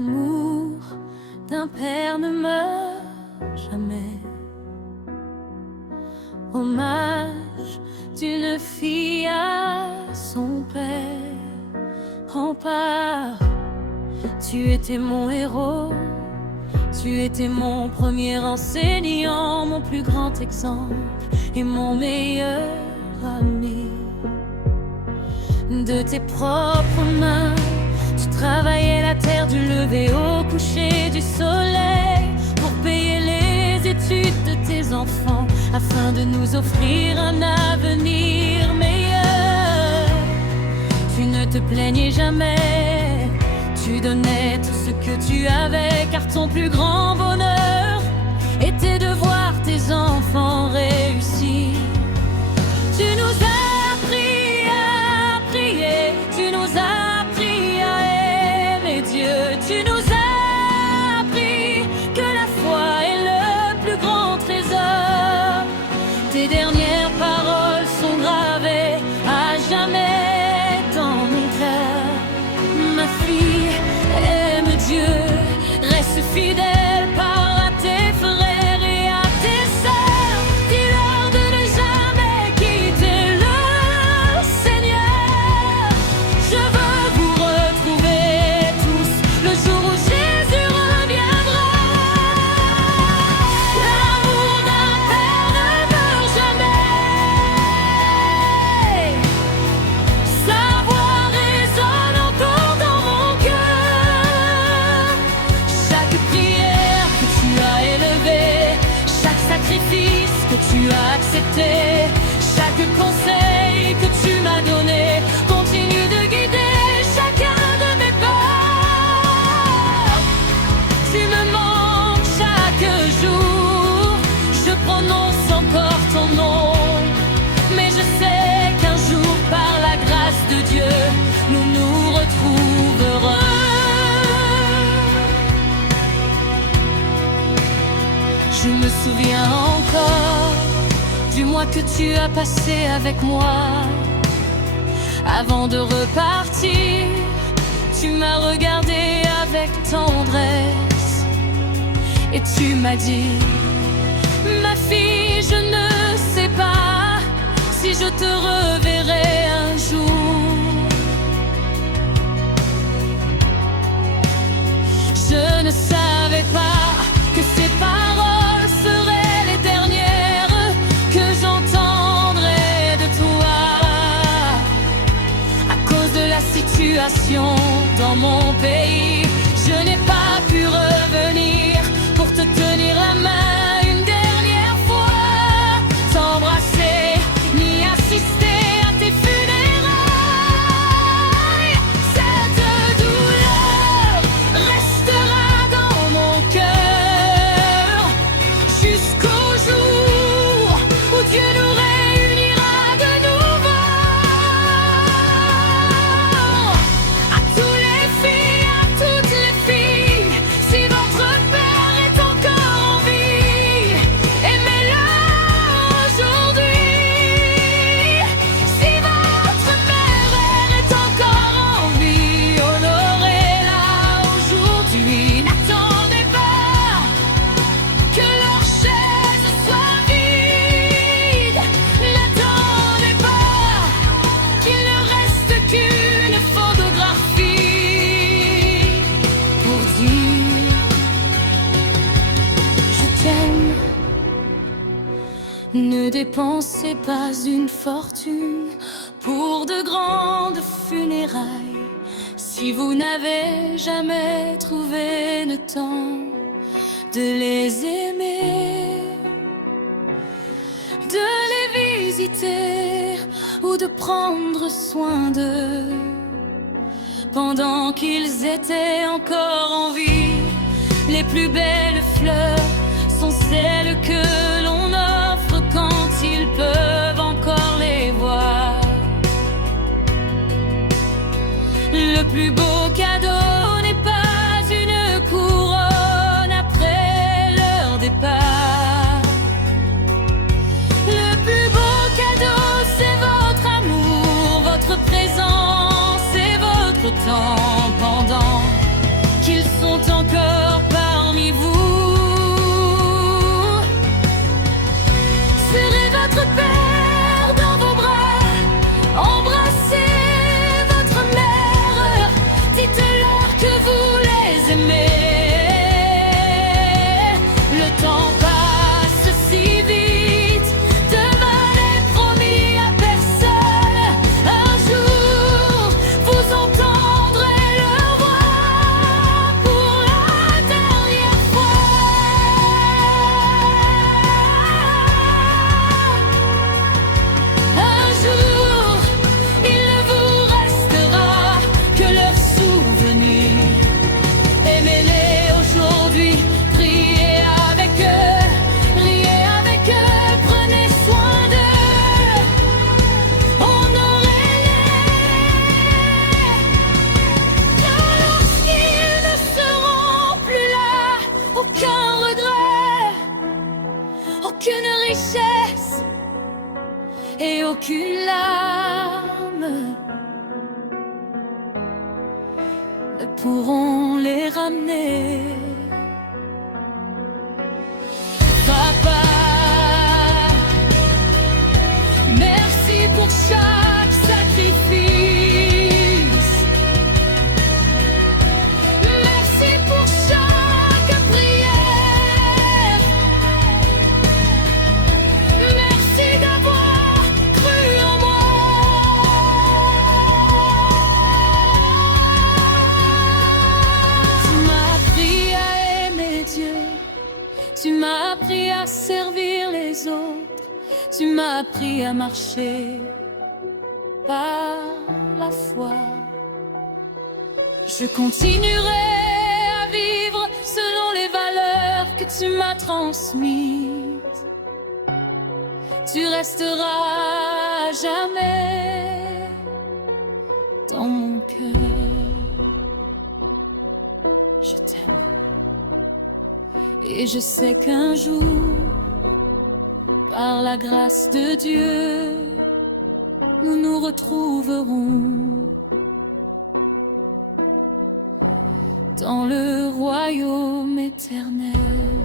L'amour d'un père ne meurt jamais. Hommage d'une fille à son père. En part, tu étais mon héros, tu étais mon premier enseignant, mon plus grand exemple et mon meilleur ami. De tes propres mains, tu travaillais la terre du lever au coucher du soleil pour payer les études de tes enfants, afin de nous offrir un avenir meilleur. Tu ne te plaignais jamais, tu donnais tout ce que tu avais, car ton plus grand bonheur était de voir tes enfants réussir. Tu nous as appris à prier, tu nous as appris à aimer Dieu, tu nous as appris que la foi est le plus grand trésor. Tes dernières paroles sont gravées à jamais dans mon cœur. Ma fille, aime Dieu, reste fidèle, parle à tes frères et à tes sœurs. Dis-leur de ne jamais quitter le Seigneur. Je veux vous retrouver tous le jour où Jésus reviendra. L'amour d'un père ne meurt jamais. Sa voix résonne encore dans mon cœur. Chaque prière que tu as élevée, chaque sacrifice que tu as accepté, chaque conseil que tu m'as donné, continue de guider chacun de mes pas. Tu me manques chaque jour, je prononce encore ton nom, mais je sais qu'un jour, par la grâce de Dieu, nous nous retrouverons. Je me souviens encore du mois que tu as passé avec moi. Avant de repartir, tu m'as regardé avec tendresse et tu m'as dit: ma fille, je ne sais pas si je te reverrai un jour. Je ne savais pas que ces paroles seraient les dernières que j'entendrais de toi. À cause de la situation dans mon pays, je n'ai pas pu revenir pour te tenir la main une dernière fois, t'embrasser, ni assister à tes funérailles. Cette douleur restera dans mon cœur jusqu'au jour où Dieu nous réunira de nouveau. À tous les filles, à toutes les filles, si votre père est encore en vie, aimez-le aujourd'hui. Si votre mère est encore en vie, honorez-la aujourd'hui. N'attendez pas que leur chaise soit vide. N'attendez pas qu'il ne reste qu'une photographie pour dire je t'aime. Ne dépensez pas une fortune pour de grandes funérailles si vous n'avez jamais trouvé le temps de les aimer, de les visiter ou de prendre soin d'eux pendant qu'ils étaient encore en vie. Les plus belles fleurs sont celles que l'on offre quand ils peuvent encore les voir. Le plus beau cadeau n'est pas une couronne après leur départ. Le plus beau cadeau, c'est votre amour, votre présence et votre temps pendant qu'ils sont et aucune larme ne pourront les ramener. Papa, merci pour chaque sacrifice. Merci pour chaque prière. Merci d'avoir cru en moi. Tu m'as appris à aimer Dieu. Tu m'as appris à servir les autres. Tu m'as appris à marcher par la foi. Je continuerai à vivre selon les valeurs que tu m'as transmises. Tu resteras à jamais dans mon cœur. Je t'aime. Et je sais qu'un jour, par la grâce de Dieu, nous nous retrouverons dans le royaume éternel.